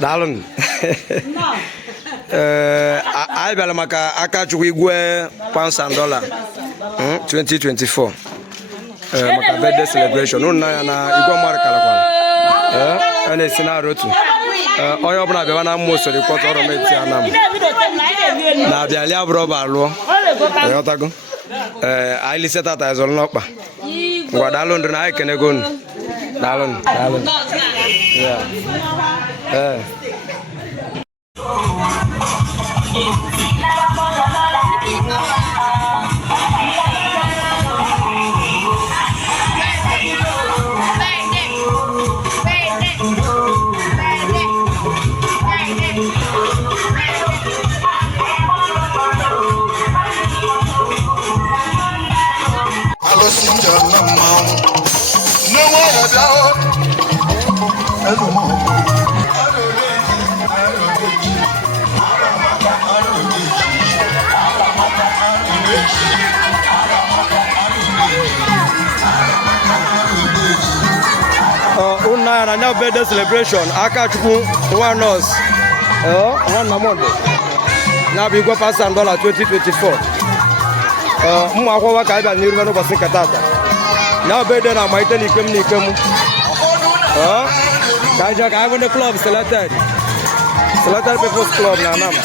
Dalun. I Balamaka Akachwi pounds and dollar 2024. Maka birthday celebration. No na Igbo Marka and it's in our route. Oyo bna be wana mo so the court or meti anam. Na bia lia broba lo. Oyo tago. I listen that as all nokpa. Ngwa dalun na ai kene gon. Dalun. Yeah. Una now birthday celebration. Akachukwu one us. One Monday. Now we go pass $1 2024. Mwa ka iba ni rume no bosin katata. Now birthday na maite ni kemu. Kaja ka have the club selected. Selected People's Club na nama.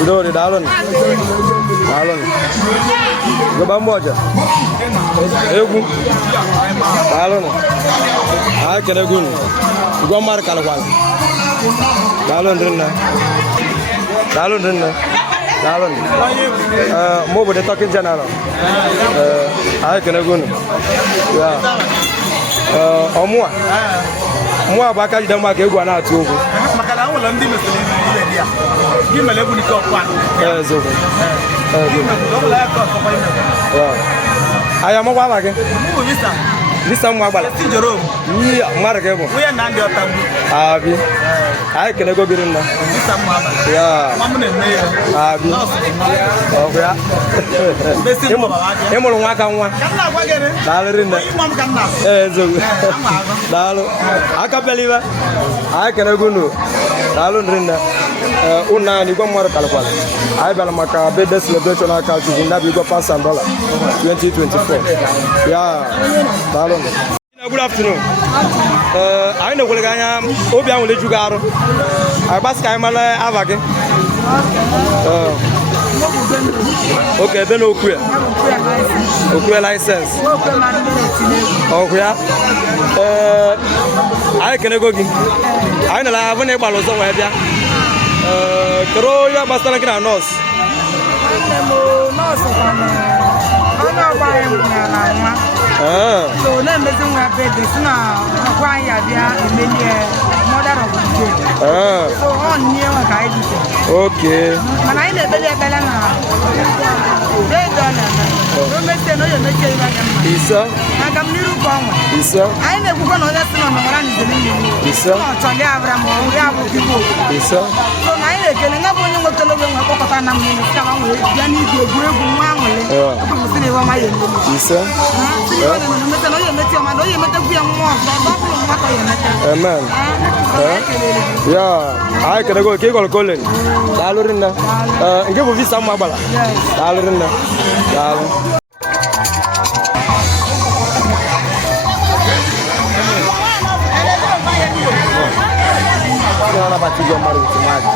Udah di dalam. Coba aja. Bu. Dalam. Kena gun. Gua mar kalau. Dalam. Mau boleh talking channel. Kena gun. Ya. Mua bakal dah makan gua nak tu. Makanan awal nanti mesti ni dia. Gimana lebu ni kau kuat? Zogo. Gimana kau sampai mana? Ayam mau apa ke? Mau visa. Visa mau apa? Si Jerome. Iya, marah ke bu? Bukan nanti otak. Abi. Ayah kena go birin lah. Visa mau apa? Ya. Mama ni. Abi. Oh ya. Besi mau apa? Emo lu makan wa. Kamna apa ke ni? Dalerin dah. Imam kamna. Zogo. Dalu. Akap beliwa. Ayah kena gunu. Dalu rinda. Una ni gwa mwara kalkwala. Ayah bala maka birthday celebration akaltu nabi gwa pass $1 2024. Ya. Dalu. Good afternoon. I know what I am. Obiang will you go. I pass Kaimala Avake. Okay, then okay license. Okay. I can go. I know I have a ball somewhere there. Koroya Bastalakina knows. So then the thing I paid this now, why I mother of the kid. So on near a guide. Okay. When I live in Belana, they done. Isa. I never gonna listen on the one. Isa. Isa. So I can never know what the living of Papa Isa. Amen. Yeah, I can go kick or call it. Dalurina. Give a visa mabala. Dalurina. na-atụ ụjọ mmadụ otu mmadụ.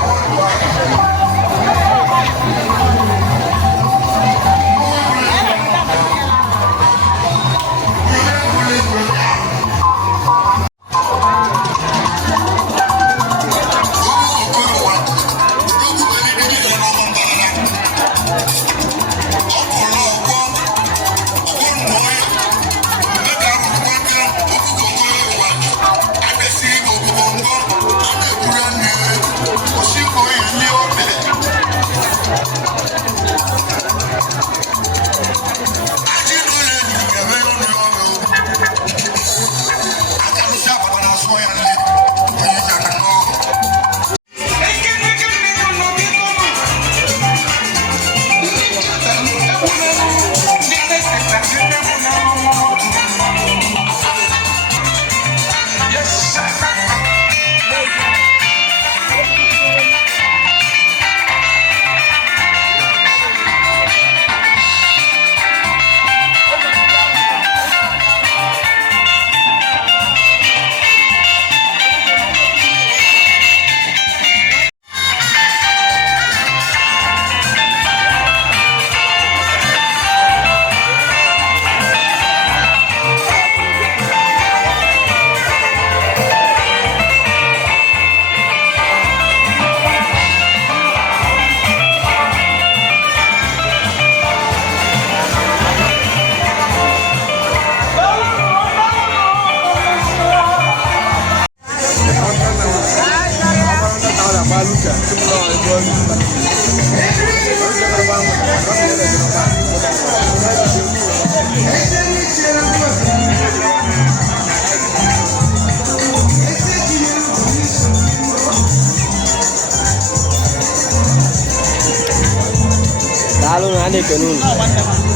Kanun.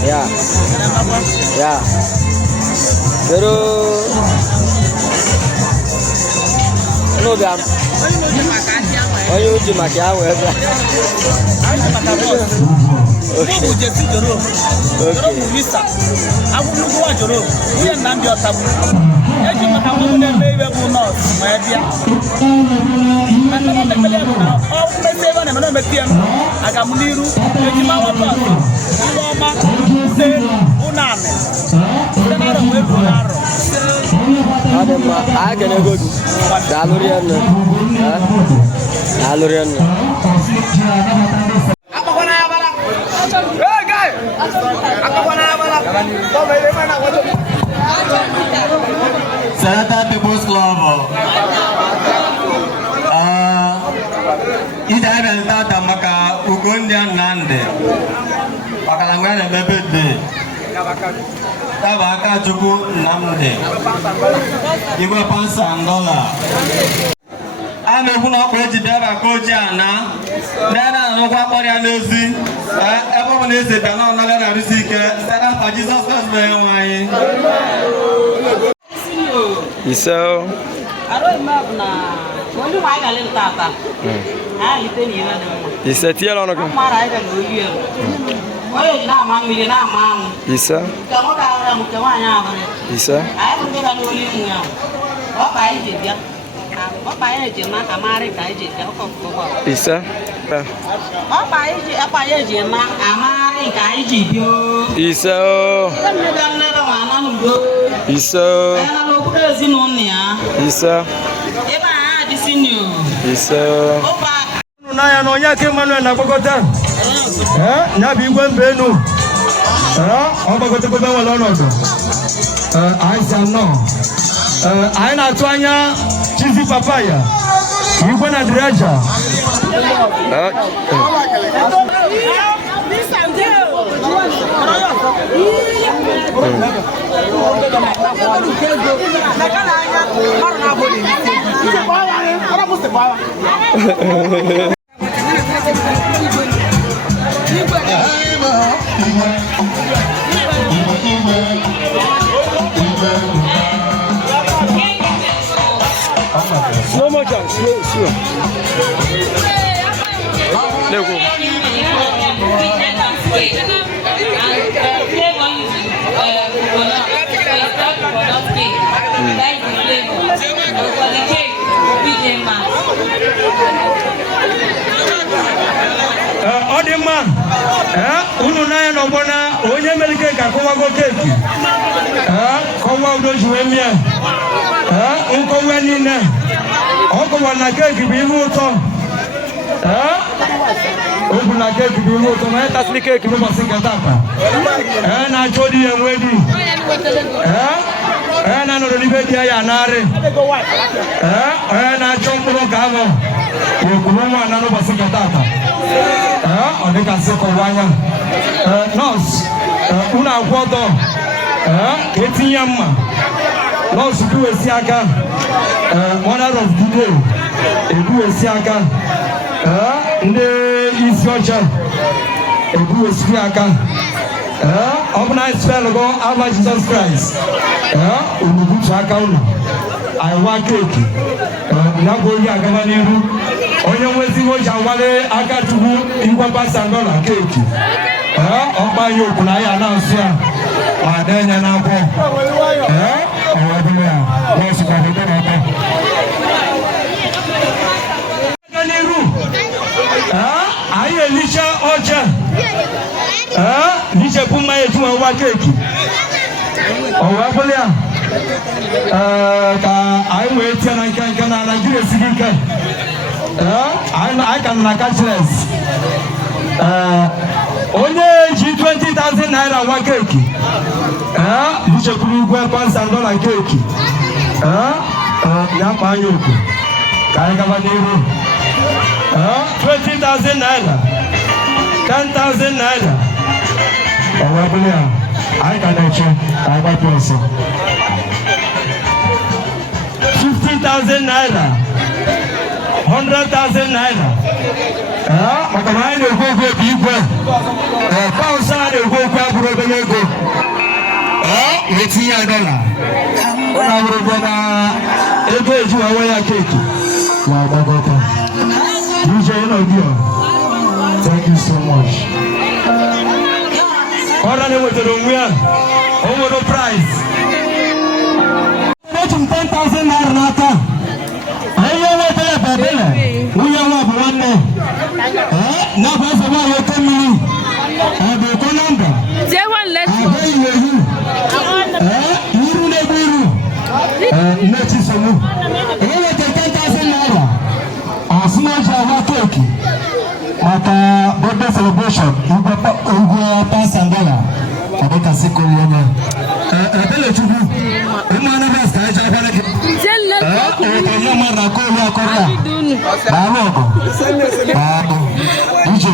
Ya. Ya. Pero no biar. Ayo uji makia we. Oke. Joro bisa. Aku nunggu wa joro. Uya nambi otabu. Eji makamu ne mebe buno. Madia. Makana ne mele buno. O meseba ne meno mekiem. Agamuniru. Eji mawa pa. Iloma. Se unane. Tenaro we bunaro. Ada ma agane godu. Dalurian. Dalurian. Serata People's Club. Ida belta tamaka ugondian nande. Pakalangana bebede. Tabaka juku namde. Iwa $1,000. Ame kuna kweji daba kojana. Dana no kwa kori anozi. Ebo mneze bana onala na rusike. Sara for Jesus Christ be wai. Iso. Aro mabna. Wondu mai gale tata. Liteni na de. Isa tielo no ko. Mara ida no yiyo. Oye na mam mi na mam. Isa. Kamo ka ora mu kama nya bare. Isa. Ai mun ga no li mu ya. O ba yi je dia. O ba yi je ma amare ka je dia ko ko. Isa. O ba yi je ma amare ka je dio. Isa. Ne dan na ra ma na ndo. Isa. Ana lo ku de sinu nia. Isa. E ba di sinu. Isa. O ba na ya no nya ke Manuel na gbogota. Na bi gwe mbenu. O gbogota ko be won lọ́nà do. Aisha no. Ai na tu anya chizi papaya. Igwe na diraja. Slow motion, slow. Let's go. unu naye no bona onye melike ka kowa go keki kowa udo juwe mie unko weni ne oko wana keki bi muto obu na keki bi muto na tasli keki mo singa taka na jodi enwedi na no libedi ya nare na chompro gavo okumo na no basinga taka odeka se ko wanya nurse una agwodo etinya mma nurse du esi aka mother of the day edu esi aka nde isi ocha edu esi aka obna spell go our Jesus Christ unubutu aka unu aiwa keki na goyi agaba niru onye nwezi oja wale aka tubu igwa pasandola keki ọpa yóò na ya náà sí à àdẹ́yẹ náà bọ̀ ọ̀wọ́dún ya wọ́n sì kàfẹ́ tó náà bọ̀. Gẹ́gẹ́rú ayé níṣẹ́ ọjẹ́ níṣẹ́ fún máyé tí wọ́n wá kéèkì ọ̀wọ́ abúlé à ka àìwé tí ẹ̀nà nkẹ́nkẹ́ na Nàìjíríà sí kíkẹ́ àìkànnà na cashless onye ji 20,000 naira nwa keki ichekwuru igwe $1,000 keki ya kpa anya oku ka anyị gaba n'ihu 20,000 naira 10,000 naira ọwa bụla ya anyị ka na-eche ka anyị gbapụ ọsọ 50,000 naira 100,000 naira maka na anyị na-ekwu okwu ebe igwe paụnsụ a na-ekwu okwu abụrụ obere ego wetinye ya dọla ọ na-abụrụ ụgwọ na ego ejiwa nwe ya keki na agbagọta DJ Nobio thank you so much ọra na-ewetara onwe ya o nwere prize otu 10,000 naira n'aka onye wetara babele nwunye nwa bụ nwanne na bụ eze nwaanyị oke mmiri ọ bụ eko na mba abịa iwe ihu iru na-egbu iru mmechi nsogbu onye wetara 10,000 naira asụmaji awa keki maka birthday celebration ugwu $1,000 ọ dịka sikoli onye ebele chukwu ụmụ anabas ka anyị akwara gị onye mara ka olu akọrọ ya baalụ ọgụ baalụ ije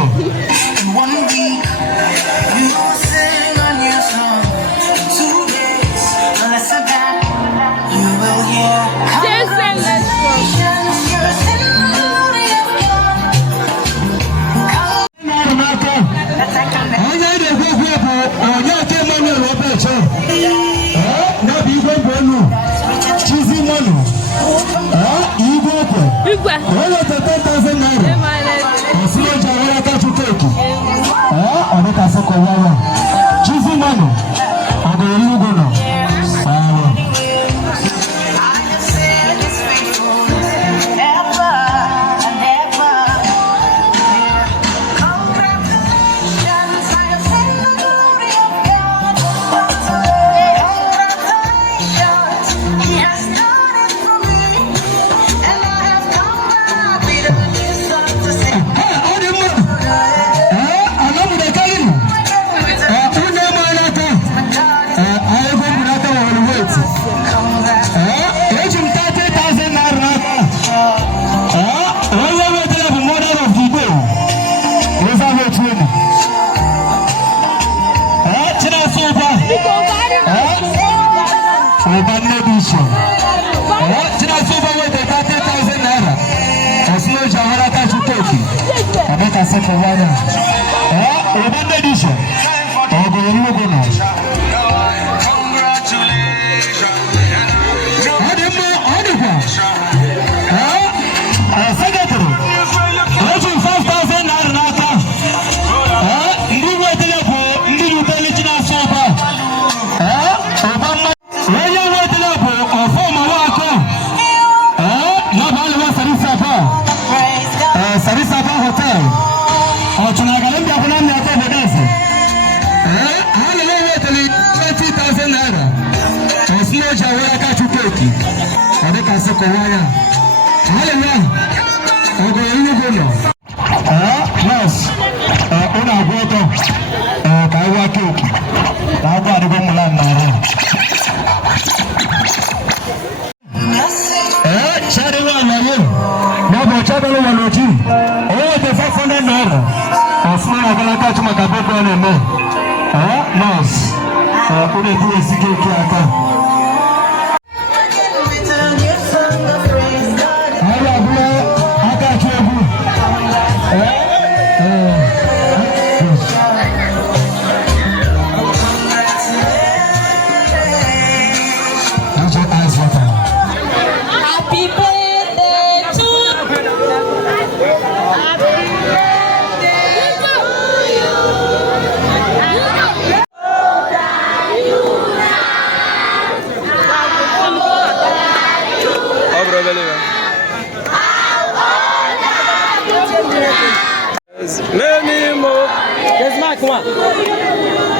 Sarisa Hotel. ọjà wẹ́rẹ́ káàtú kéèkì ọdẹ kà sí kọ̀ wáyà hallelujah ọgọ̀rọ̀ yìí kò nọ. nọọsì ọ na-agwọ ọtọ ka ị wá kéèkì ka agwọ adịgo mụla nnara. Ṣáde wà láyé bàbá ọ̀chádọ́lù wà lójú owó tẹ 500 naira ọ̀fun àgbàlagbà tó máa kàbọ̀ bọ́ọ̀lù ẹ̀mẹ́ nọ́ọ̀sì ó lè dúró sí kéèké aka. àwọn àbúrò akáàtú egwu many more. Yes, Mark, come on.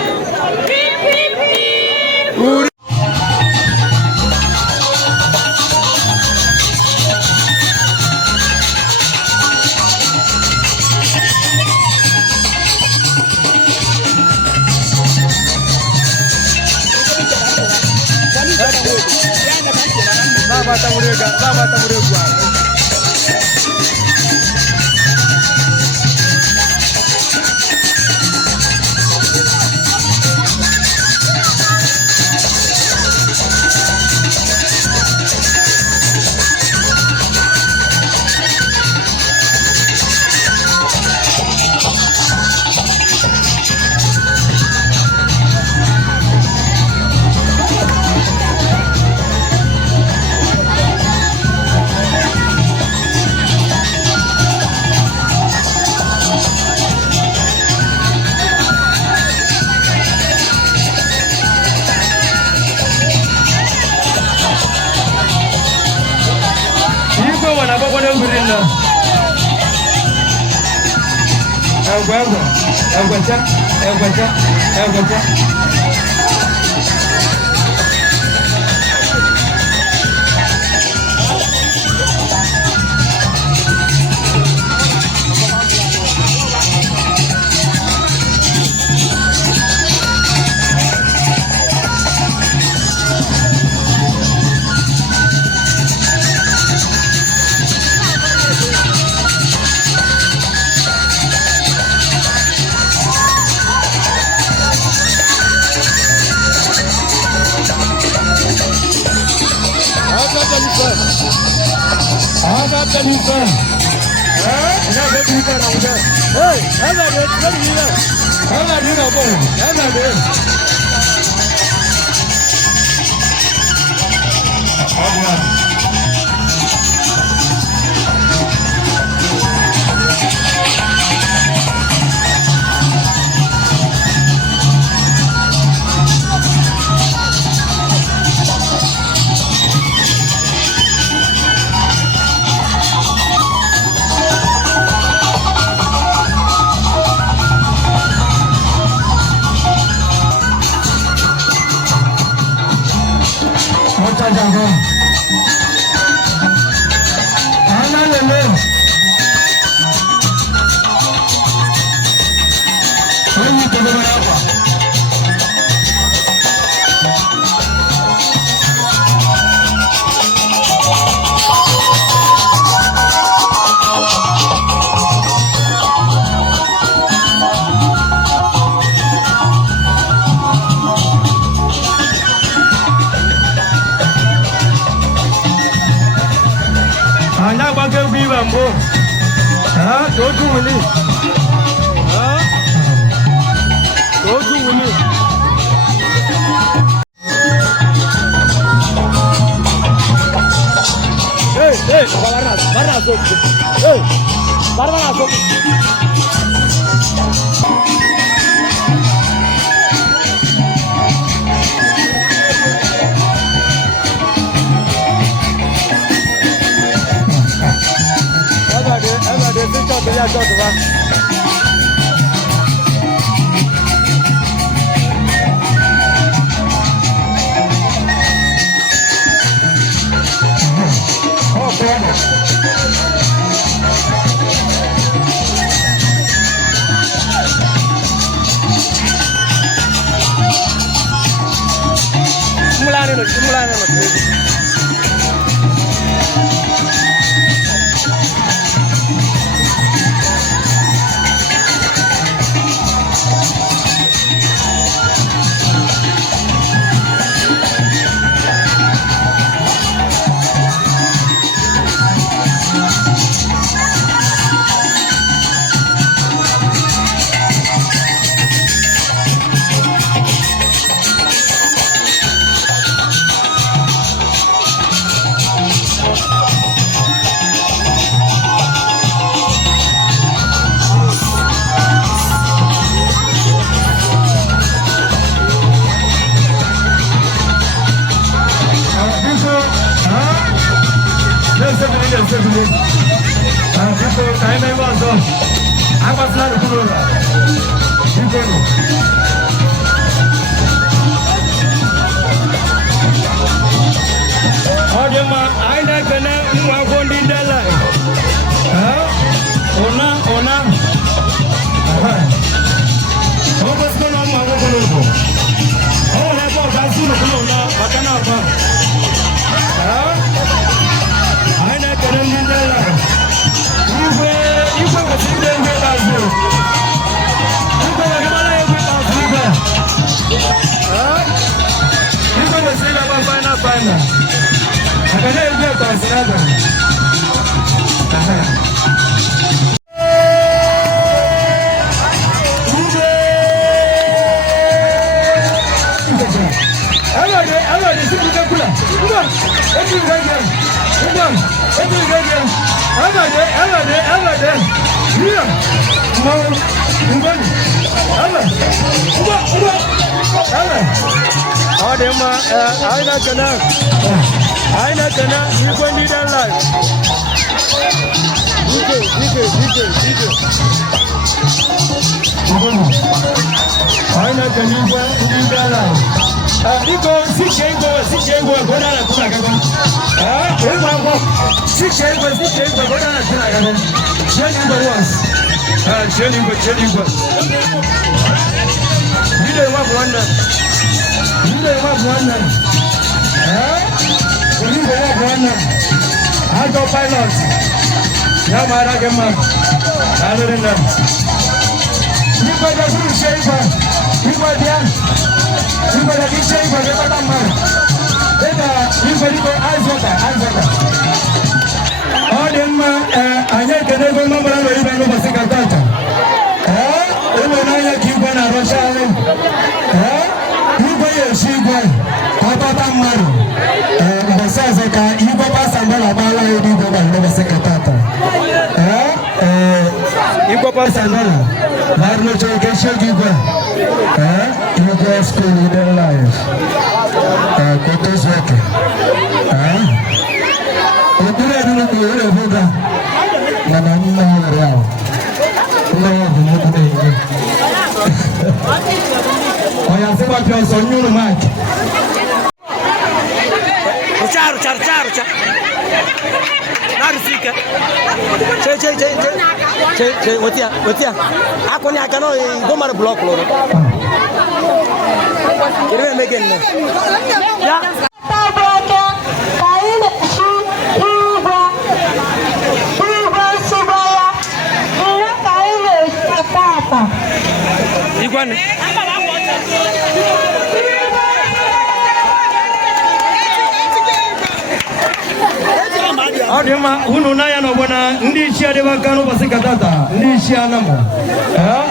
Adema unu na ya no bona ndi ichi adeba kanu basika tata ndi ichi anamo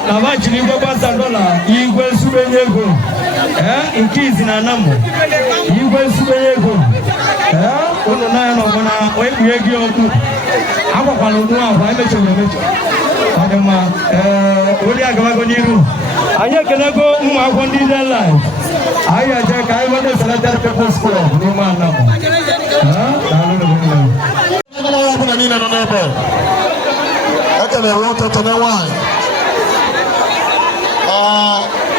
na bachiri ngwa kwasa dola igwe subenyego inkizi na anamo igwe subenyego unu na ya no bona oyebuyegi oku akwa kwalo mu ahwa emecho Adema oli agawago niru anya kenago mu akwa ndi the life aya je kai wona Selected People's Club ni ma anamo na nina no nebe ekele wote tene wai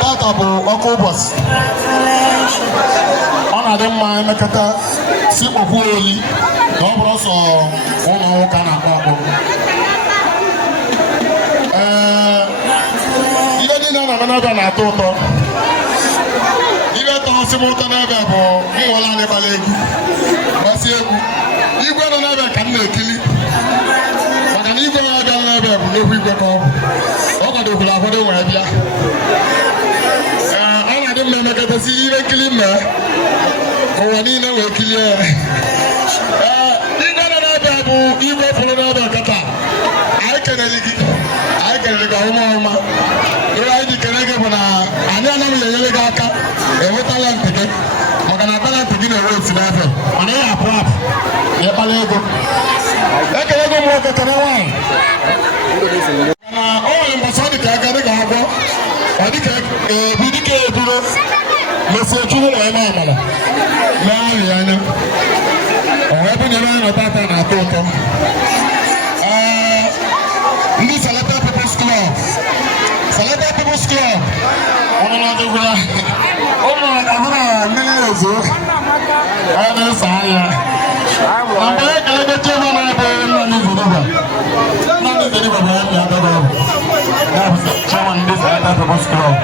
tata bụ ọkụ ụbọchị ọ na-adị mma emekata si kpọkwu oli na ọ bụrụ ọsọ ụlọ ụka na-akpọ akpọ ihe niile na-eme n'ebe na-atọ ụtọ ihe tọọ na-amasị m ụtọ n'ebe bụ nwere anyị gbara egwu gbasi egwu igwe nọ n'ebe ka m na-ekili maka na igwe na-abịa n'ebe bụ nnukwu igwe ka ọ kwadokwuru akwado wee bịa ọ na-adị mma emekọtasị ihe nkili mee ụwa niile wee kilie ya igwe nọ n'ebe bụ igwe fụrụ n'ebe kata anyị kelere gị ọma ihe anyị ji kele gị bụ na anyị anaghị enyere gị aka enwetala ntị gị maka na talentị gị na-enwe esi n'ebe mana ihe apụ apụ na ịkpara ego ekele ego m nwoke kele nwaanyị na o nwere mbọsị ọ dị ka aka dị ka agwọ ọ dị ka ebu dị ka eburo mesie chukwu na eme amala mee ahụ ya anya o wee bụ nyere anyị nọta ata na-atọ ụtọ ndị Selected People's Club ọnụ na-adịgwara ụmụ ọbụla mmiri na-ezo na-esa ahịa mgbe ekele chema na-ebe nnanị Zeriba bụ ya adọrọ ọbụ ya bụ chairman ndị Selected People's Club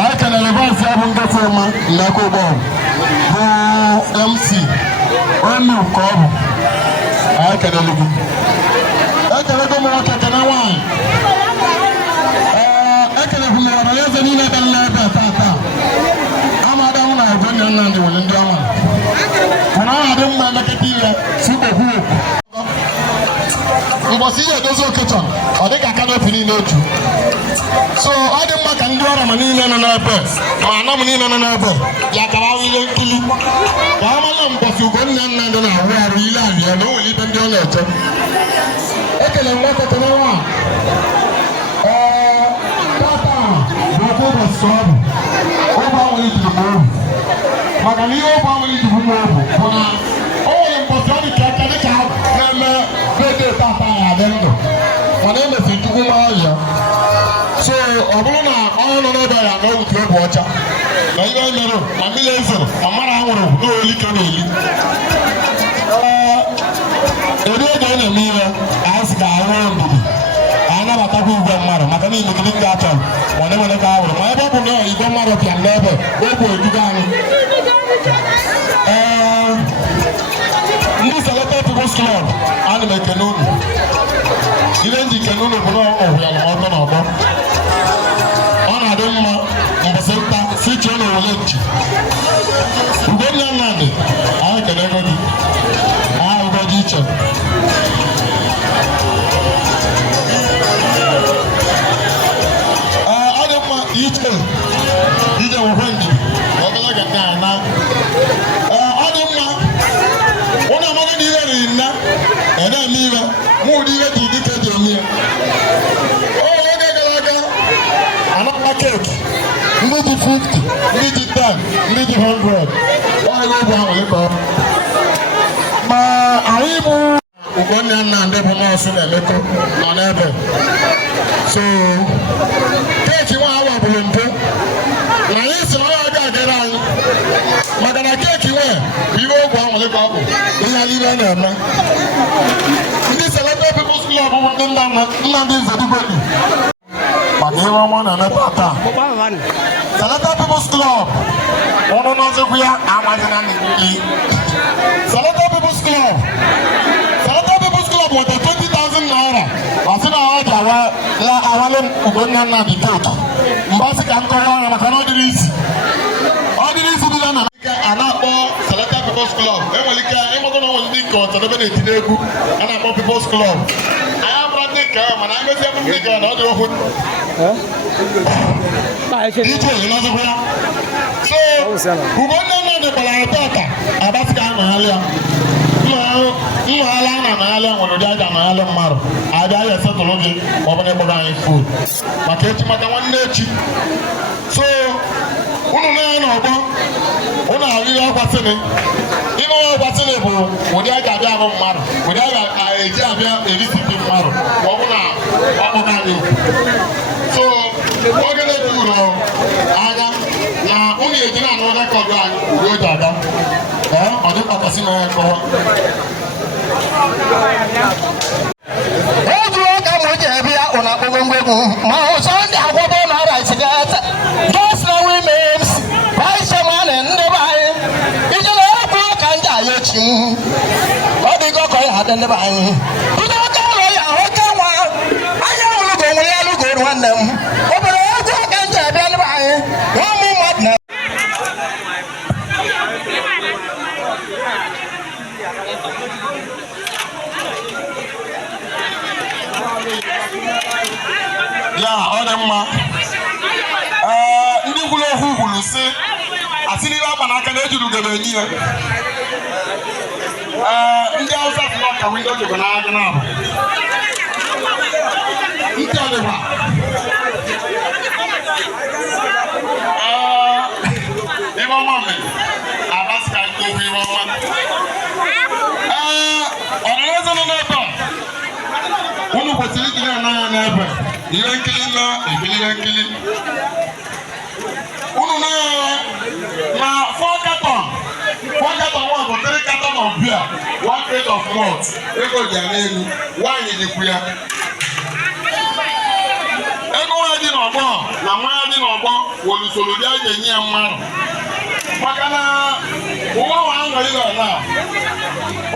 anyị kelere vaịsị ya bụ ngafe ọma nnaka ụgbọọgụ bụ MC onye nke ọ bụ anyị kelere gị ekelego m nwoke kele nwaanyị ekelekwu m ọra eze niile dị n'ebe tata amada mụ na Egonia Nnamdi nwere ndị ọma mana ọ na-adị mma emekọta ihe si okwu mbọsị ihe edozi okechọn ọ dị ka kanopi niile otu so ọ dị mma ka ndị ọra ma niile nọ n'ebe ma anọ m niile nọ n'ebe ya gara ihe nkili ka ọ mara mbọsị Ugonna Nnamdi na-arụ arụ ile alịa na o nwere ibe ndị ọ na-eche ekele nwoke kele nwaanyị tata bụ okwu ụbọchị ọ bụ ụgbọ nwere ijiri m obi maka na ihe ụgbọ nwere ijiri m obi bụ na o nwere mbọchị ọ dị ka aka dịka na-eme bede tata ya adị ndụ mana emesi chukwu nwaanyị ya so ọ bụrụ na onye nọ n'ebe ya na owutu obi ọcha na ihe o merụ na mmiri ezoro na mmadụ anwụrụ n'olike na-eli eri oge ọ na-eme ihe anyị si ka anyị nwere ndidi anyị nabatakwa igwe mmadụ maka na imegide ndị achọrọ ma ka a hụrụ ma ebe ọ bụ na igwe mmadụ pịa n'ebe okwu ejugo anyị ndị Selected People's Club ana m ekene unu ihe nji kene unu bụ na ọhụ ya na ọgọ na ọgbọ ọ na-adị mma mbọsị nta si chie na owele nchi Ugonna Nnamdi anyị kene ego gị dị iche ọ dị mma iche ije nwekwe nji ọbụla ga na ọ dị mma ụnụ amaghị na ihe riri nna na-eme ihe mụ ụdị ihe dị dịka eji eme ya oge gara aga anakpa keeki ndị dị 50 ndị dị 10 ndị dị 100 ọhịa ogbe ahụ lịkọ ma anyị bụ Ugonna Nnamdi bụ nọọsụ na-emekọ nọ n'ebe so keeki nwa awa bụrụ mpụ na anyị si na ọ ga agara anyị maka na keeki nwe bụ ihe ogwe ahụ lịka ọ bụ ihe niile na-eme ndị Selected People's Club bụ ndị Nnamdi Zeriba maka ihe ọma na-emepe taa Selected People's Club ọnụ n'ọzọkwu ya amazina n'ili Selected People's Club nweta 20,000 naira asị na ha ji awale Ugonna Nnamdi keeki mgbe asị ka nkọwa ya maka na ọ dịrị isi dị na a na-akpọ Selected People's Club enwere ike ịmụta na nwere ndị nke ọtọdebe na-etinye egwu a na-akpọ People's Club anyị abụrụ ndị nke mana anyị mezie bụ ndị nke na ọ dị okwu ije ịnọzikwa ya so Ugonna Nnamdi kpara tata abasị ka anọghalị ya nnọghalị a na-anọghalị ya nwere ụdị aja anọghalị mmadụ abịa ya esetụlụ gị ma ọ bụ na ịkpọrọ anyị food maka echi maka nwanne echi so unu na-ya n'ọgbọ unu ahụ ihe ọkwasịrị ime ọnwa ọkwasịrị bụ ụdị aja abịa ahụ mmadụ ụdị aja eji abịa erisipi mmadụ ma ọ bụ na ọkpụga anyị so oge na-ebu uru agha na unu eji na-anụ rekọdụ anyị uwe oji aga ọ dị kpakasị na ya kọwa eji ụka ma oji ebe ya ụna akpụgwongwegwu ma ụzọ ndị agwọbọ na ọrịa sigata just na women's vice chairman echi ọ dịgo ka ya adị ndị be anyị ndị aka ụlọ ya oke nwa anya ụlụgo nwere ya lụgo nwanne m obere egwu aka ncha abịa ndị be anyị nwa ụmụ mmadụ na ya ọ dị mma ndị gwuru okwu gwuru sị asị n'ihe agba n'aka na ejiri ugebe enyi ya ndị Hausa si n'ọka windo jikwa n'aka n'abụ ntị ọdịkwa ebe ọma mere abasika okwu ebe ọma ọnọrọzọ nọ n'ebe unu kwesịrị ịdị na-anaghị n'ebe ihe nkiri na-ebili ihe nkiri unu na 4 carton one bụ 3 carton of beer 1 crate of malt ego dị ya n'elu nwaanyị dịkwu ya ego nwaanyị dị n'ọgbọ na nwaanyị dị n'ọgbọ were usoro bịa ga-enye ya mmadụ maka na ụwa ahụ anọghị n'ala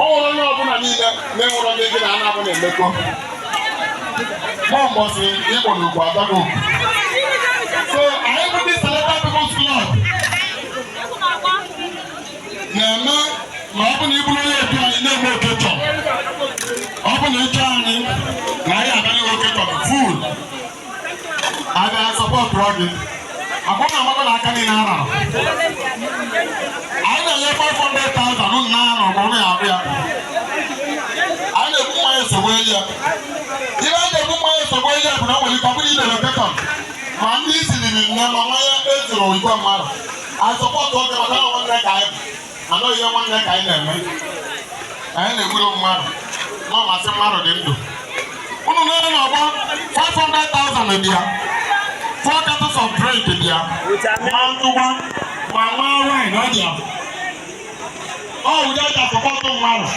o nwere onye ọbụla niile na-enwere onye gị na a na-abụ na-emekọ mbọsị ịkpọ n'ugwu adago so anyị bụ ndị Selected People's Club na-eme ma ọ bụ na iburu onye otu anyị na-eme okechọ ọ bụ na ịchọ anyị na anyị agaghị okechọ full aga sọpọtụọ gị akwọ na agbakọ na aka niile ara anyị na-enye 500,000 nna ya na ọgbọrọ ya abụ ya anyị na-ekwu mmanya esogbu eyi ya ihe a na-ekwu mmanya esogbu eyi ya bụ na nwere ike ọ bụrụ idere okechọ ma ndị isiri nne ma mmanya ezuru igwe mmadụ anyị sọpọtụ oge maka na nwanne ka anyị anọghị ihe nwanne ka anyị na-eme anyị na-egburu mmadụ ma masị mmadụ dị ndụ unu na-enye n'ọgbọ 500,000 dị ya 4 cartons of drink dị ya ma ntụgwa ma nwa wine ọ dị ya ọ ụdị aja sọpọtụ mmadụ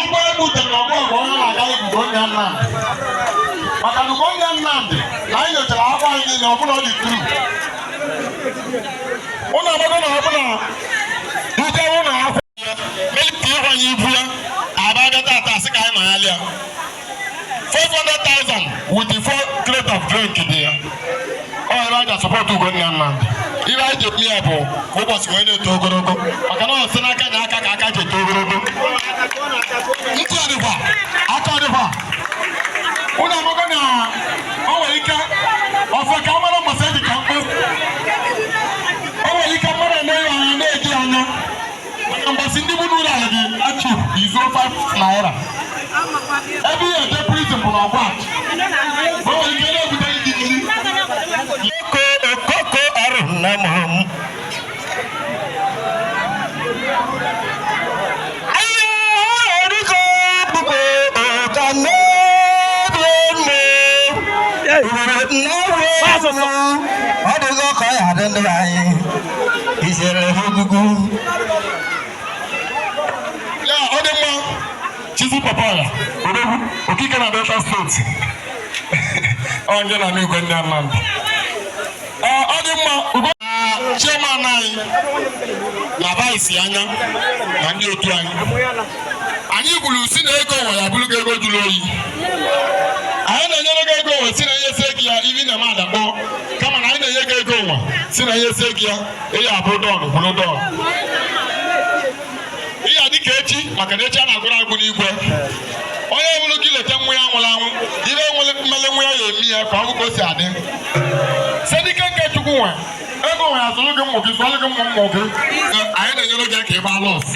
igwe egbutere n'ọgbọ ọgbọ onye na-aga ebubo ndị Nnamdị maka na ugbo ndị Nnamdị na anyị nyochara akwa anyị niile ọbụla ọ dị tru ụlọ ọgbọgọ na ọbụla ike ụlọ akwụ melite ịhwanye ibu ya aba abịa tata asị ka anyị nọ ya lịa 500,000 with the 4 crate of drink dị ya ọ ebe a ga-asọpọtụ ugo ndị Nnamdị ihe anyị ji ekpe ya bụ ụbọchị wee na-eto ogologo maka na ọ sị n'aka na aka ka aka ji eto ogologo ntị ọdịkwa aka ọdịkwa ụlọ ọgbọgọ na o nwere ike ọfọ ka a mara mbọsị dị ka mkpụ o nwere ike mmadụ eme ya anya na-eji anya maka mbọsị ndị bụ n'ụlọ ala gị achị izuo 5 naira ebe ihe eje prizin bụ n'ọgwa o nwere ike na-ebute iji gị okoko ọrụ nna m ọ dịgo ka ọ ya adị ndị anyị izere ha ogugu ya ọ dị mma chizi papa ya odogwu okike na Delta steeti onye na n'igwe ndị Nnamdị ọ dị mma ugo chairman anyị na vice anya na ndị otu anyị gwuru si na ego nwe ya bụrụ gị ego jụrụ oyi anyị na-enyere gị ego nwe si na ihe sie gị ya ibi na mmadụ akpọ kama na anyị na-enye gị ego nwe si na ihe sie gị ya ihe abụ dọọlụ bụrụ dọọlụ ihe adị ka echi maka na echi a na-agụrụ agụ n'igwe onye bụrụ gị leta nwa ya nwụrụ anwụ ihe mmele nwa ya ga-eme ya ka ọ bụ ka o si adị sedike nke Chukwu nwe ego nwe azụrụ gị mmụ gị zụọrụ gị mmụ gị anyị na-enyere gị ka ị gbaa lọs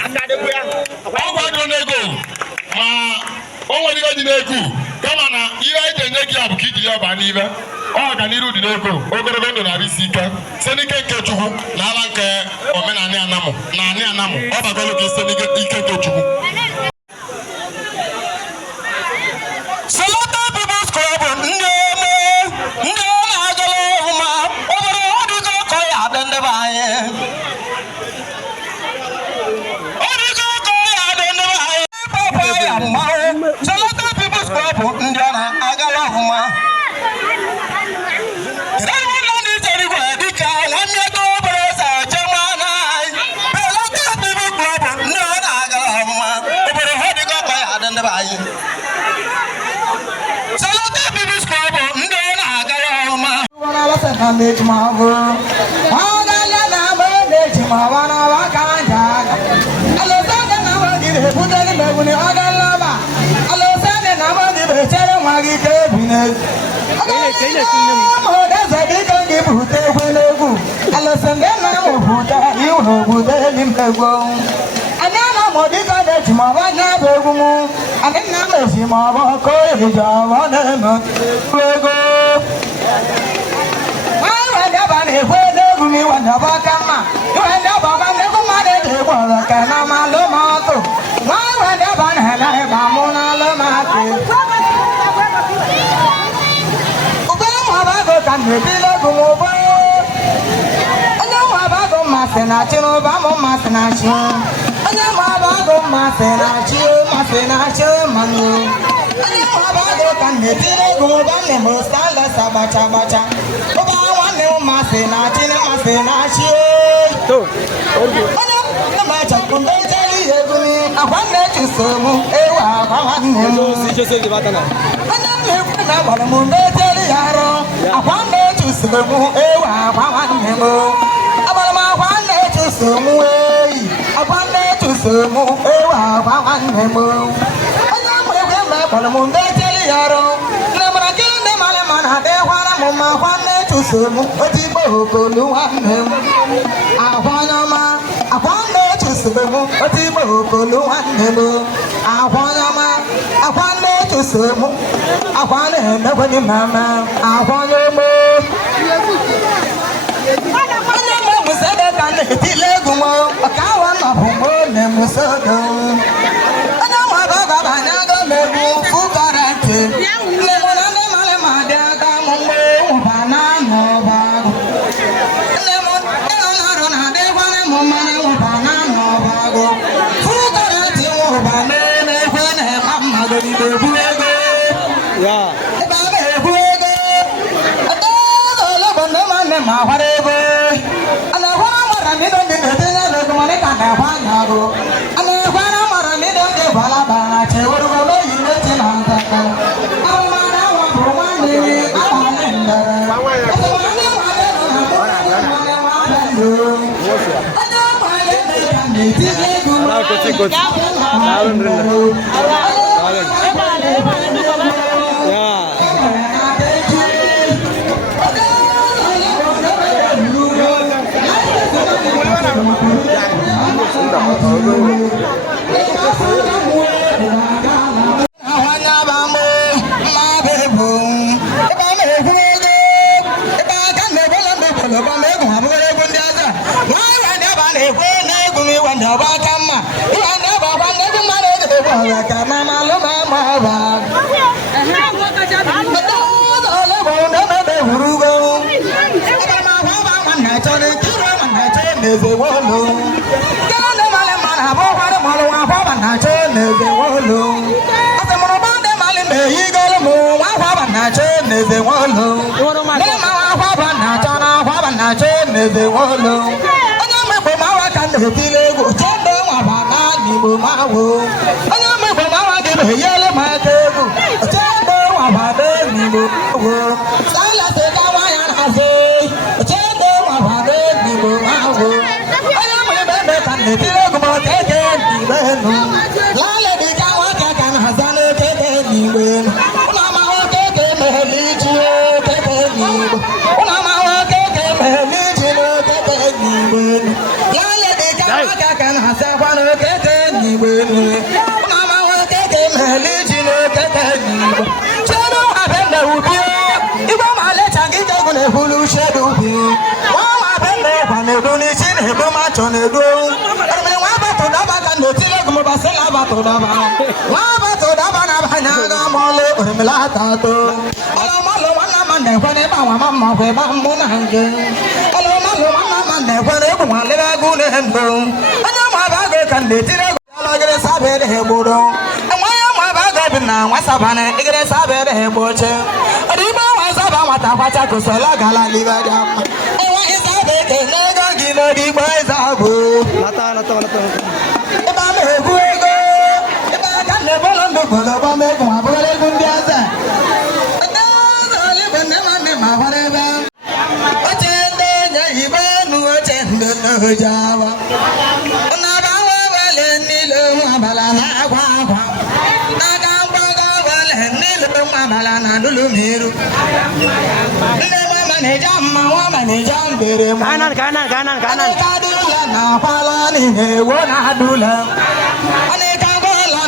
ọ gwadoro n'ego ma o nwere ihe dị n'ego kama na ihe anyị ga-enye gị ya bụ ka ijiri ya baa n'ibe ọganiru dị n'ego ogologo ndụ na-arụ isi ike site n'ike nke Chukwu na ala nke omenala Anamụ na anị Anamụ ọ bagolo gị site n'ike nke Chukwu Selected People's Club ndị na-agala ọhụma obere ọ dịgo ka ọ ya adị ndị be anyị ọ dịgo ka ọ ya adị ndị be anyị papa ya mmanwụ Selected People's Club ndị ọ na-agala ọhụma dịka nwanne ego obere eze Selected People's Club ba anyị salata bibi skobo ndị na-aga ya ọma wana wasa na mejima bụ ọga ya na bụ mejima wana waka njaga alosade na bụ dị ebute gị mebuni ọga laba alosade na bụ dị bechere nwa gị ka ebine ọmọdeze dịka gị bute egwuregwu alosade na bụ bute iwu obodo elimegwo anyị na mọdịka na-eji ma ọba na-ebe egwu mụ anyị nna m esi ma ọba ọkọ eji ọba na-eme ego nwa ndaba na-ekwe n'egwu m iwe ndaba ka mma iwe ndaba ọba ndegwu mmadụ eji egwu ọrụ ka na malụ ma ọtụ nwa iwe ndaba na-ele ịba mụ na alụ ma atụ ugbo ụmụ ọbago ka na-ebili egwu m ụbọ onye ụmụ ọbago mmasị na chi n'ụba mụ mmasị na chi onye ma abago mmasị na-achị mmasị na-achị mmanụ onye ma abago ka na-etiri ego ụba nne m osalesa gbacha gbacha ụba nwanne m mmasị na-achị mmasị na-achị onye na-echekwu ndị ejere ihe ego m akwa nne chụso m ewu akwa nwanne m onye na-ekwu na gbara m ndị ejere ya arụ akwa nne chụso m ewu akwa nwanne m agbara m akwa nne chụso m eyi akwa nne chụsomu ewu akwa nwanne m onye mgbe egwe mgbe kpọrọ m ndị ejere ya arụ nne mara gị ndị mara ma na adịkwara m ma akwa nne chụsomu otigbo okolu nwanne m akwa nyọma akwa nne chụsomu otigbo okolu nwanne m akwa nyọma akwa nne chụsomu akwa na-emekwe dị mama akwa nyọma onye mgbe musede ka na-etile egwu m ọka awa nọbụ mgbe ọ na-emusodo onye ma baba banye aga megbu fụkọrọ ntị nne m na ndị mara ma dị aka m mgbe ụba na anọba nne m ịnọ n'ọrụ na-adịkwara m mmanụ ụba na anọba fụkọrọ ntị nwa ụba na-ekwe na-ema mmadụ ibe bu ego ebe a na-ebu ego ọdọọlọbụ ndị nwanne ma akwara ego ndo bolo ba me ko abole gundi asa na zali benne ma me ma hore ba o chende nya ibanu o chende no jawa na ba wa bale ni lo ma bala na kwa kwa na ga ba ga bale ni lo ma bala na dulu miru ne ma mane jamma wa mane jambere ma kanan kadula na pala ni he wo na dula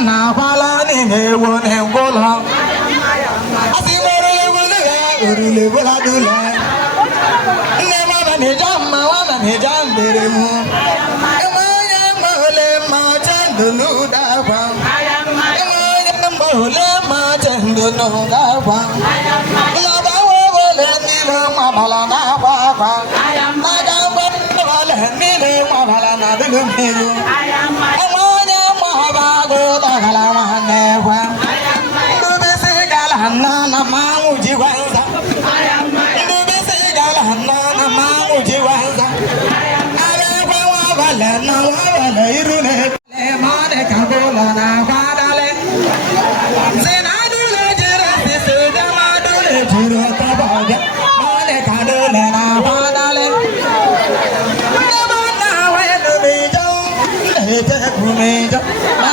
na pala ni ne wo ne gola asimore wole orile bola dula ne ma bane jamma wa bane jambere mu e ma ya mole ma chandulu da ba e ma ya mole ma chandulu da ba la ba wo wole ni ma bala na ba ba ma da ba wole ni ma bala na dulu miru na mamu jiwanza ndubi sigala na mamu jiwanza ale kwa wala na wala irune le mane kabola na fadale senadule jira sisuda madule jiro tabaga mane kadule na fadale na wenu mijo lete kumijo na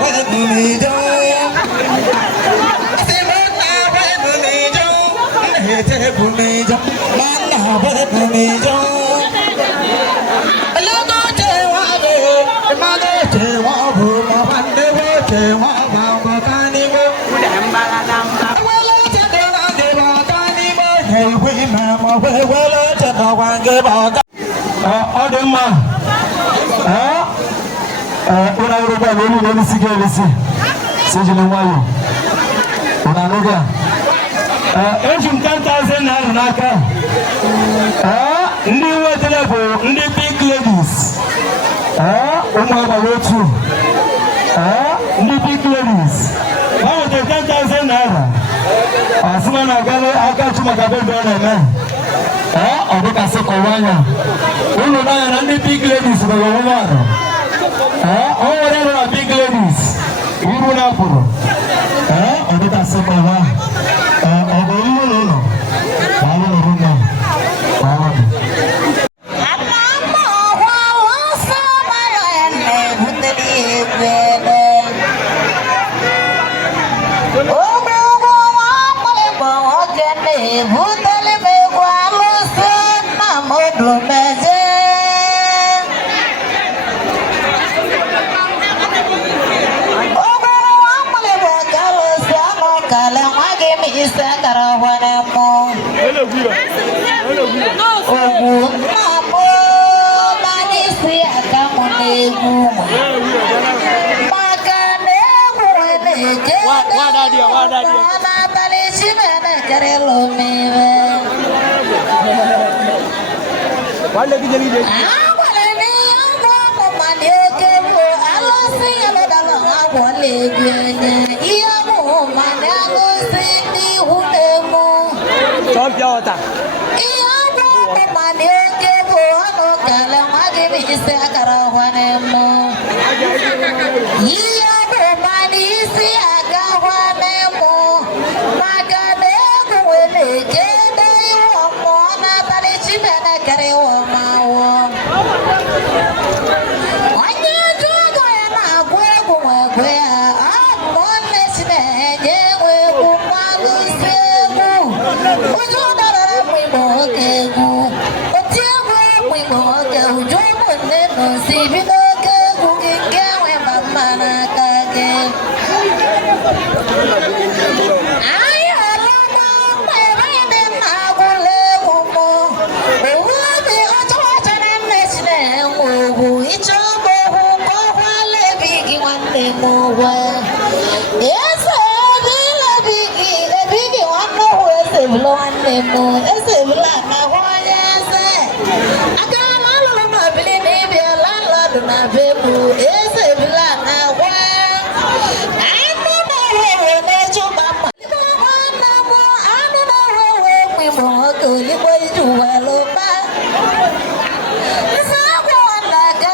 wenu mijo Bumijo, mana bumijo. Logo chewa be, mana chewa bu, mande chewa ba kani bo. Wala chewa ge ba kani bo, hey we mama we wala chewa ge ba. Odema, una Europa weli sigelisi, sejele wayo. Una loga. Ejim 10,000 naira n'aka ndị wetara bụ ndị big ladies ụmụ agbara otu ndị big ladies ha wetara 10,000 naira asịma na agalị aka chu maka bebe ọ na-eme ọ dịkasị kọwa anya ụlọ n'anya na ndị big ladies bụ ọmụmarụ o nwere nọ na big ladies iru na apụrụ ọ dịkasị kọwa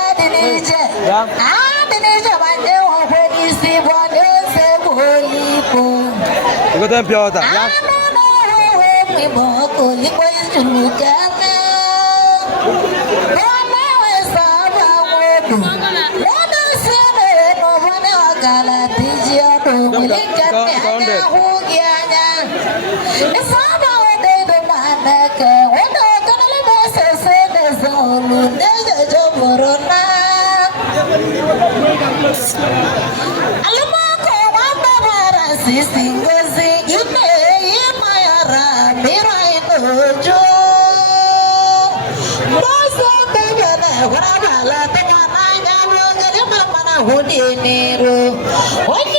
Denise, Iko tem piota. Ya. Onye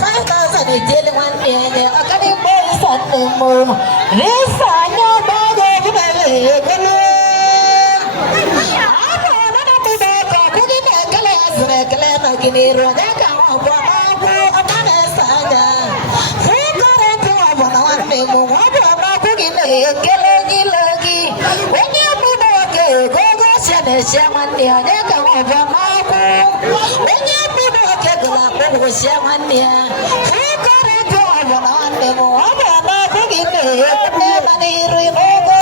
5,000 itele wanene akani boy sanne mo risa nya bago bele gele ana na muda ka kuni na kala azre kala na kini roda ka wa babu amane saga fukare to wa wanne mo wa babu kini kele ni lagi wenye muda ke gogo sene shamani ane ka wa babu wenye muda ke gala gogo shamani fukare to wa wanne mo wa babu kini kele ni rogo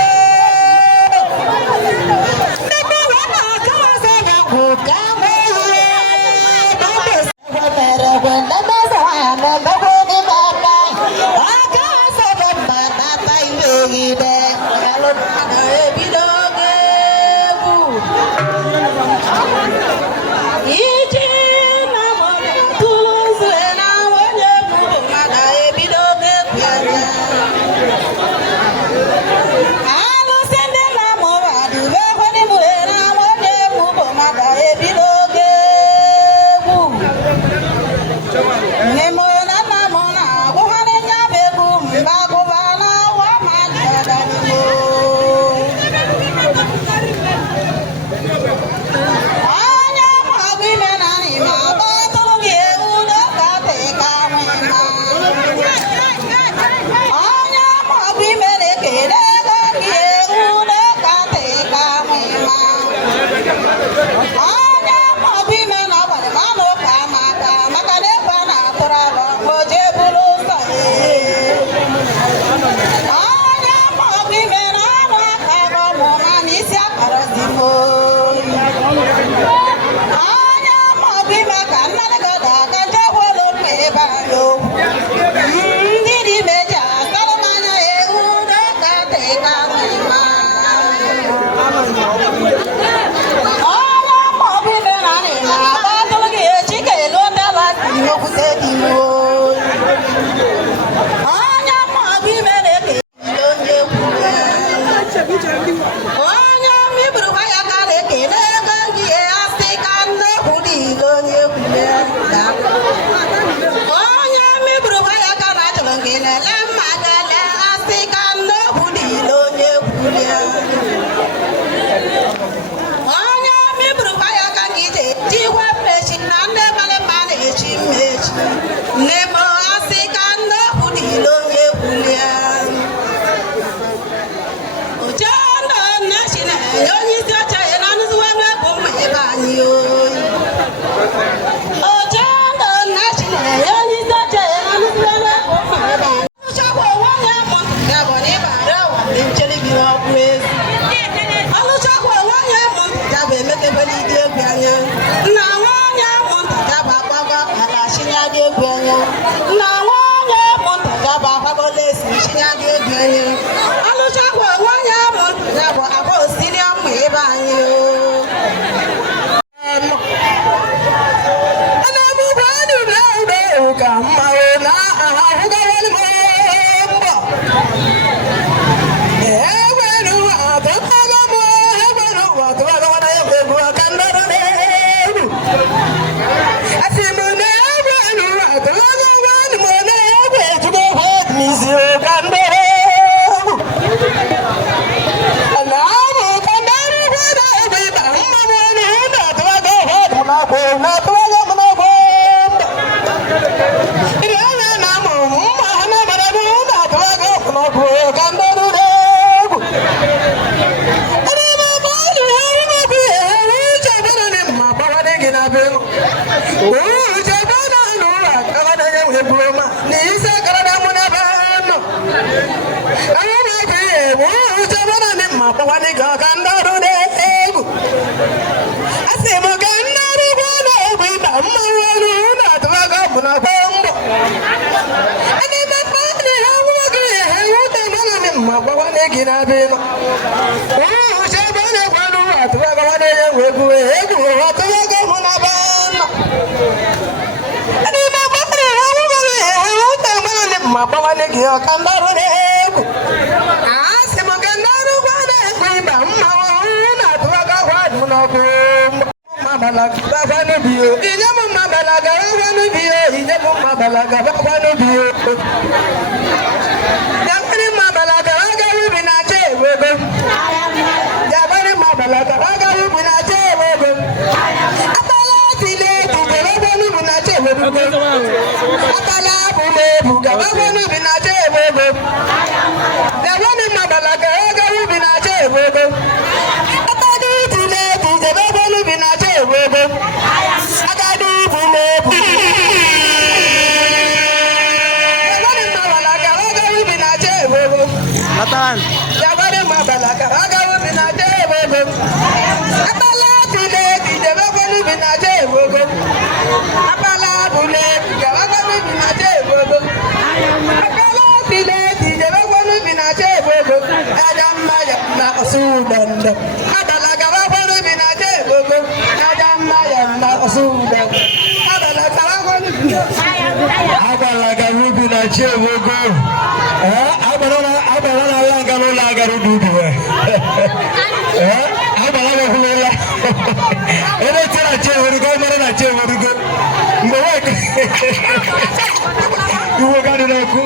balaga bafanu biyo ije mama balaga bafanu biyo ije mama balaga bafanu biyo jabari ma balaga aga rubi na che wego jabari ma balaga aga rubi na che wego abala tile tile bafanu bi na che wego abala bule buga bafanu bi na che wego jabari ma balaga aga rubi na che wego Atan. Jabari ma balaga aga rubi na je wogo. Abala tile tije wogo rubi na je wogo. Abala bule jawaga rubi na je wogo. Abala tile tije wogo rubi na je wogo. Adamma yamma usudan. Abala gawago rubi na je wogo. Adamma yamma usudan. Abala gawago rubi na je wogo. Abala agaru dudu abala wa hulula ene tira che worugo mara na che worugo mbawa duwo gadi na ku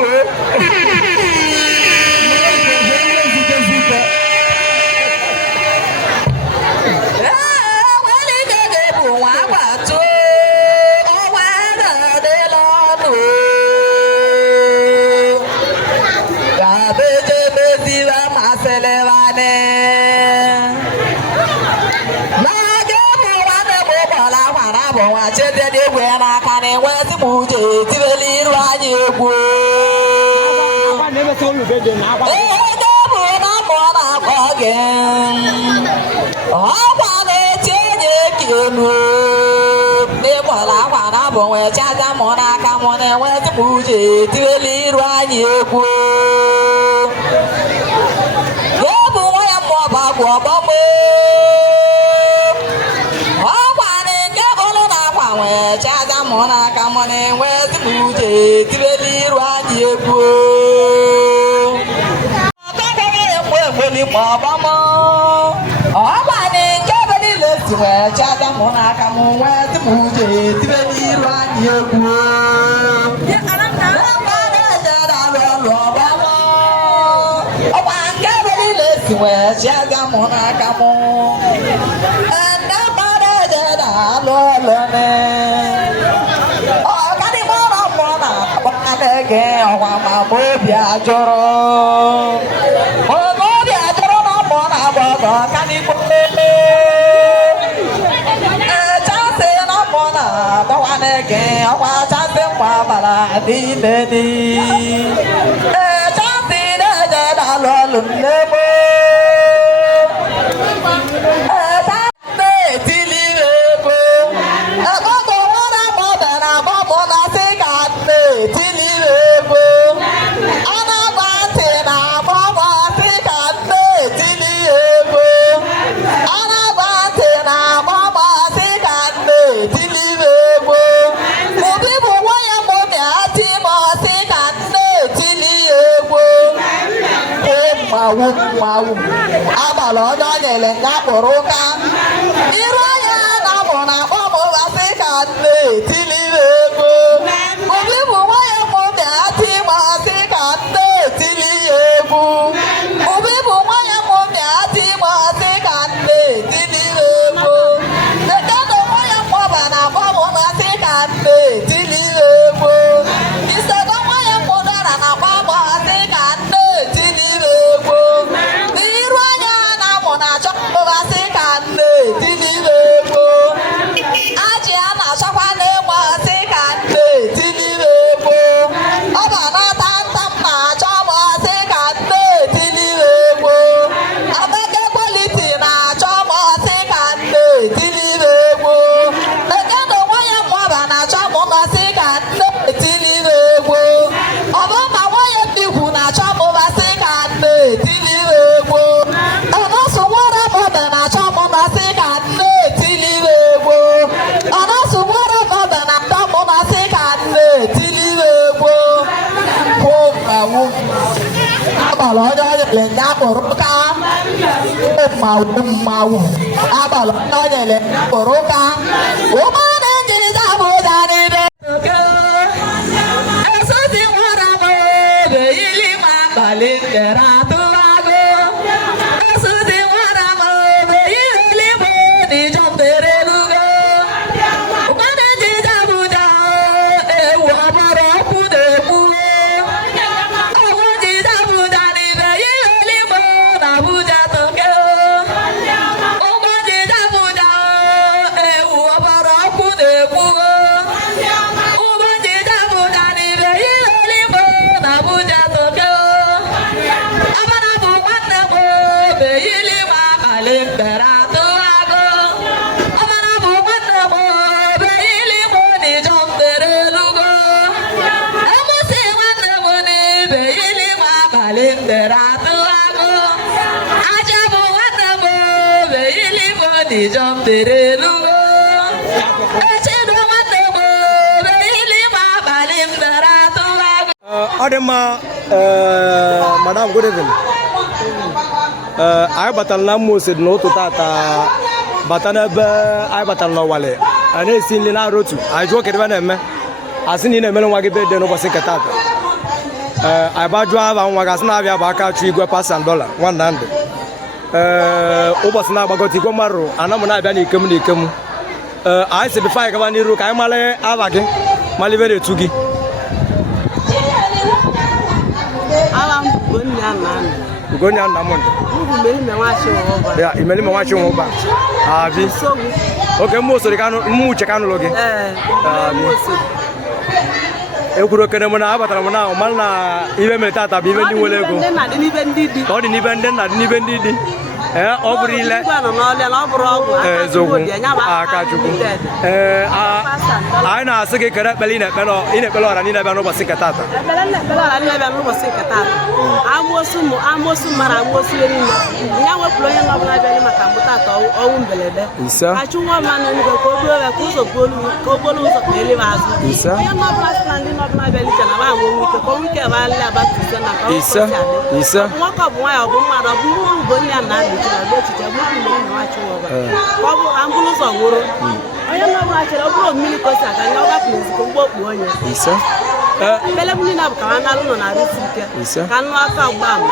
Mau abal noyele poroka umane jida bodani be asati waramo be ilima balindera tuago asati waramo be ilimo ni jomdere lugo umane jida boda e wabaro pude pulo awu jida bodani be ilimo na buja toke Jump the Adema, Madam, good evening. I batal na musid no to tata batana ba I batal na wale. Ane sin lina rotu. I joke it when me. Asini ne melo wage be de no basi katata. I ba jwa ba wagasna bia ba ka tri go pass and dollar $100. Obasna ba goti go maro anamu na bia ni kemu ni kemu. I say before I ka ni ru kai male avage male vere tugi. Alam Gonyan. Gonyan Namonde. Yeah, imeli me wachi woba. Abi. Okay, mo so de kanu mu che kanu loge. Ekuro kene mo na abatara mo na o mal na ibe me tata bi be ndi wole go. O di ni bende na ni bendi di. Obrile. Zogu. Aka chuku. Ai na sege kere belina belo ine belo ra ni na be no basika tata. Amosu mara amosu eri na. Nya we plo yen no na be ni maka mutata o wumbelede. Isa. Achunwa manu ni ko do we ko bolu so pele bazu. Isa. Yen no stand no na be ni kana ba wo wike ko wike ba le ba tise na ko. Isa. Isa. Mo ko bu ya bu mara bu bu ni na ni na be tite mu ni no achunwa ba. Ko bu ambulu so woro. Yen no ba chere bu mili ko sa ka nya ba place ko gbo bu onye. Isa. Bele muni na buka na lu na risike kanu aka gbam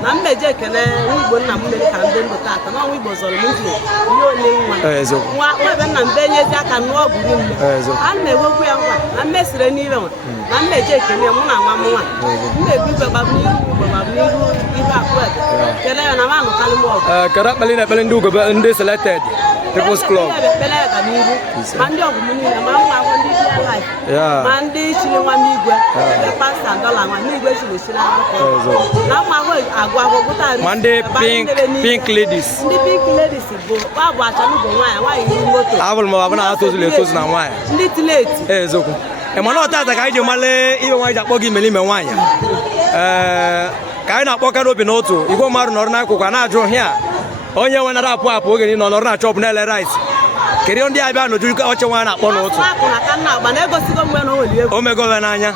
na mmeje kene wigbo na mmeri ka ndị ndụ tata na wigbo zoro mji yo le nwa nwa be na mbenye ji aka nu oguru mme a na-ewekwu ya ngwa na mmesire n'iwe nwa na mmeje kene mụ na nwa m nwa mmebi gbe babu n'iru ihe akwa kele ya na ma anụkalị m ọgụ kara kpali na kpali ndị ugo ndị selected People's Club bele ya ka n'iru ma ndị ọgụ m niile ma nwa ahụ ndị bịa life ma ndị chiri nwa n'igwe pasta dollar nwa n'igwe chiri si na akwụkwọ na nwa ahụ agwa bụtara ma ndị pink ladies ndị pink ladies bụ abụ achalugo nwaanyị n'iru moto abụrụ m ọbụna atozulu etozu na nwaanyị ndị tileti eziokwu mana ọtata ka anyị ji male ibe nwaanyị ji akpọ gị imeli ime nwaanyị ka anyị na-akpọkarị obi n'otu igwe mmadụ nọrọ n'akụkụ a na-ajụ hịa onye nwe nara apụ apụ oge nọ nọrọ na chọpụ na-ele rice kedu ndị abịa n'oju ọchị nwa na-akpọ n'otu o megowe n'anya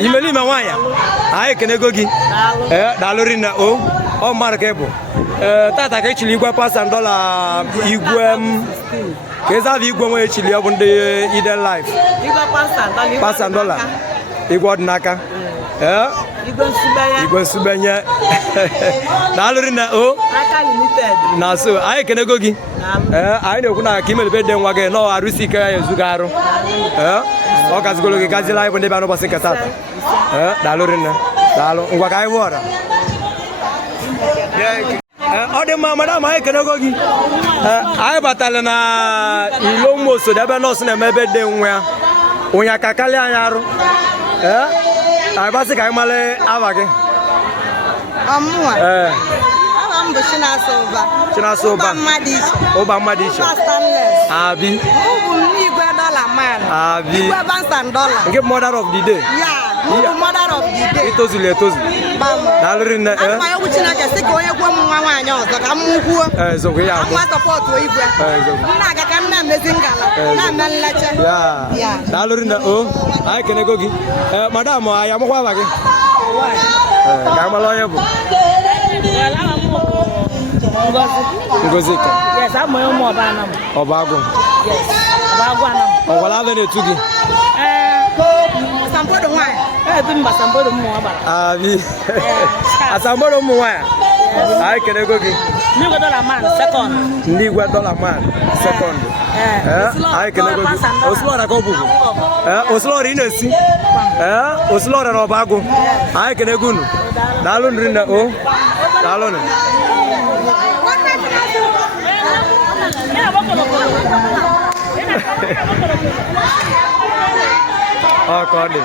imeli ime nwaanyị anyị ekenego gị daalụrị na ọ mmadụ ka ị bụ tata ka echili igwe $1 igwe ka ịzava igwe nwe echili ọ bụ ndị Eden Life $1 igwe ọdịnaka igwe nsubenye daalụrị na na so anyị ekenego gị anyị na-ekwu na ka imelebe dị nwa gị nọ arụsi ike ya ezugo arụ ọ gazigolo gị gazila anyị bụ ndị bịa n'ụbọchị nke tata daalụrị na daalụ ngwa ka anyị bụ ọra ọ dị mma madam anyị ekenego gị anyị batara na ilo mmoso ebe nọọsụ na-eme ebe dị nwa ya onye aka karịa anyị arụ anyị basị ka anyị male ava gị bụ Chinasa Ụba Ụba mmadụ iche abi igwe dọla man abi igwe bansan dọla nke mother of the day mother of the day itozulu etozu daalụrị nne ma egwu Chineke sị ka onye gwuo m nwa nwaanyị ọzọ ka m kwuo ezokwe ya nwa sọpọtụ igwe na-aga ka m na-emezi ngala na-eme nleche daalụrị nne anyị kenego gị madam anyị amụkwa aba gị ka anyị mara onye bụ Ngozi ka. Yes, I'm my own Obanam. Obago. Yes, Obaguanam. Ọ̀wọ̀lá ló tú gị. Asambodo nwanyị. Ebe mba asambodo ụmụ ọbara. Abi. Asambodo ụmụ nwanyị. Anyị kenego gị. Ndị Igwe Dollar Man second. Ndị Igwe Dollar Man second. Anyị kenego gị. Osilọra ka ọ bụbu. Osilọra ị na-esi. Osilọra na Ọbagụ. Anyị kenego unu. Daalụ nri na o. Daalụ nụ. Oh, God. Ya.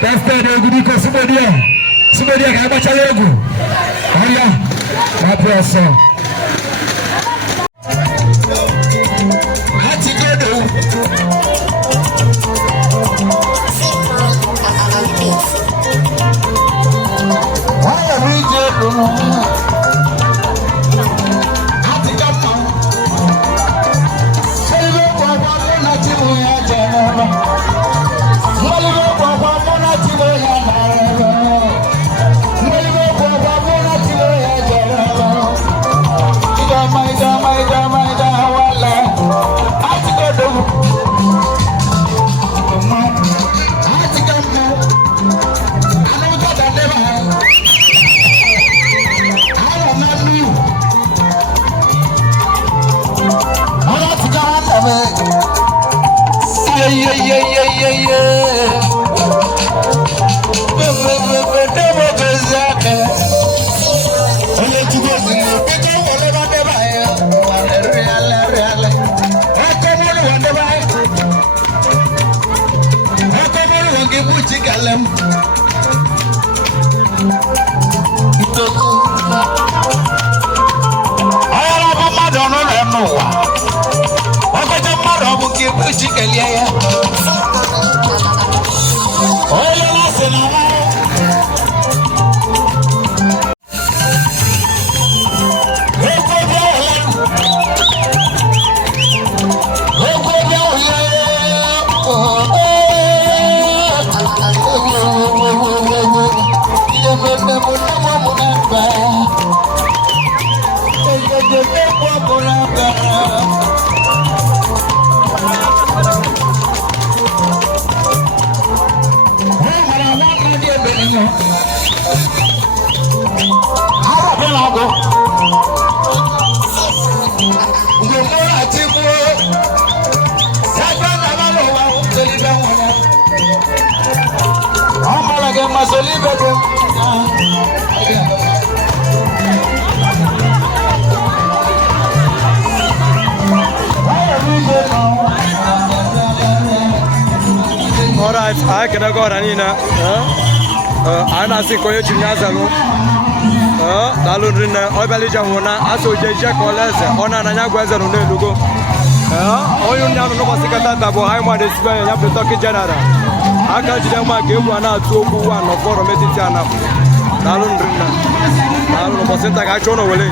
Pastor Egudiko Subodia ka agbacha egwu. Ọya, gbapụ ọsọ. ngomora atiku yagba na ba lo wa teli be wona amala ge masoli be be all right, I can go Ranina. Ana si koyo chinyaza no. Dalundrina obelija wona aso jeje kolese ona na nyagweze no nelugo. Oyun nyano no basikata tabo haimo de sibe ya pretoki general. Aka jide ma ke bu ana atu ogu wa no foro metiti ana. Dalundrina. Dalu no basenta ga chono wele.